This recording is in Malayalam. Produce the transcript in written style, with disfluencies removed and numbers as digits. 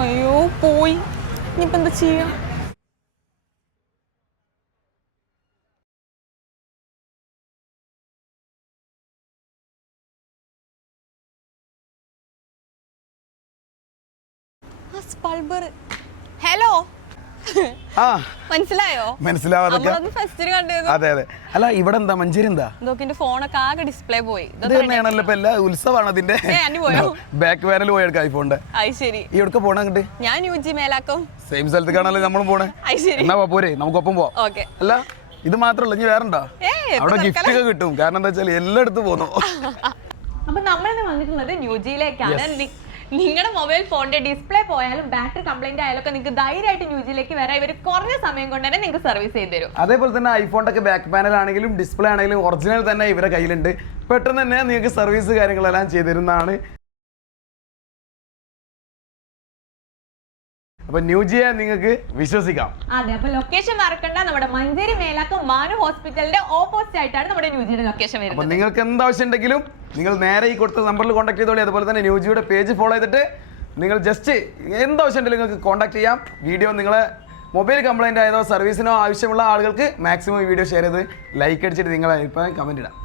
അയ്യോ പോയി. ഇനിയിപ്പോ എന്താ ചെയ്യാ? ഹലോ, മനസ്സിലായോ? മനസ്സിലാവാതൊക്കെ. അതെ അതെ. അല്ല ഇവിടെ എന്താ മഞ്ചേരി എന്താ ഫോണൊക്കെ ആകെ ഡിസ്പ്ലേ പോയി. ഇത് തന്നെയാണല്ലോ ഇപ്പൊ എല്ലാ ഉത്സവമാണ് അതിന്റെ. ബാക്ക് പാനൽ പോയെടുക്ക ഐഫോണിന്റെ. ഈ എവിടെ പോണ അങ്ങോട്ട്? ഞാൻ യുജി മേലാക്കോ. സെയിം സ്ഥലത്തേക്കാണല്ലോ നമ്മളും പോണേ. എന്നാ പോരെ, നമുക്കൊപ്പം പോവാം. അല്ല ഇത് മാത്രല്ല, ഇനി വേറെണ്ടോ? അവിടെ ഗിഫ്റ്റ് ഒക്കെ കിട്ടും. കാരണം എന്താ വെച്ചാൽ എല്ലായിടത്തും പോന്നു. അപ്പൊ നമ്മൾ വന്നിട്ടുള്ളത് ന്യൂജിയിലേക്കാണ്. നിങ്ങളുടെ മൊബൈൽ ഫോണിന്റെ ഡിസ്പ്ലേ പോയാലും ബാറ്ററി കംപ്ലൈന്റ് ആയാലും ഒക്കെ നിങ്ങൾക്ക് ധൈര്യമായിട്ട് ന്യൂജിയിലേക്ക് വരാം. ഇവർ കുറഞ്ഞ സമയം കൊണ്ട് തന്നെ നിങ്ങൾക്ക് സർവീസ് ചെയ്ത് തരും. അതേപോലെ തന്നെ ഐഫോണിന്റെ ഒക്കെ ബാക്ക് പാനൽ ആണെങ്കിലും ഡിസ്പ്ലേ ആണെങ്കിലും ഒറിജിനൽ തന്നെ ഇവരുടെ കയ്യിലുണ്ട്. പെട്ടെന്ന് തന്നെ നിങ്ങൾക്ക് സർവീസ് കാര്യങ്ങളെല്ലാം ചെയ്തു തരുന്നതാണ്. അപ്പൊ ന്യൂജിയെ നിങ്ങൾക്ക് വിശ്വസിക്കാം. അതെ, അപ്പൊ ലൊക്കേഷൻ മറക്കണ്ട. നമ്മുടെ മഞ്ചേരി മേലാക്കം മാനു ഹോസ്പിറ്റലിന്റെ ഓപ്പോസിറ്റ് ആയിട്ടാണ് നമ്മുടെ ന്യൂജിയുടെ ലൊക്കേഷൻ വരുന്നത്. അപ്പൊ നിങ്ങൾക്ക് എന്താവശ്യം ഉണ്ടെങ്കിലും നിങ്ങൾ നേരെ ഈ കൊടുത്ത നമ്പറിൽ കോൺടാക്ട് ചെയ്തോളി. അതുപോലെ തന്നെ ന്യൂജിയുടെ പേജ് ഫോളോ ചെയ്തിട്ട് നിങ്ങൾ ജസ്റ്റ് എന്താവശ്യം ഉണ്ടെങ്കിലും നിങ്ങൾക്ക് കോൺടാക്ട് ചെയ്യാം. വീഡിയോ നിങ്ങളെ മൊബൈൽ കംപ്ലൈന്റ് ആയതോ സർവീസിനോ ആവശ്യമുള്ള ആളുകൾക്ക് മാക്സിമം വീഡിയോ ഷെയർ ചെയ്ത് ലൈക്ക് അടിച്ചിട്ട് നിങ്ങളെ അഭിപ്രായം കമന്റ് ഇടാം.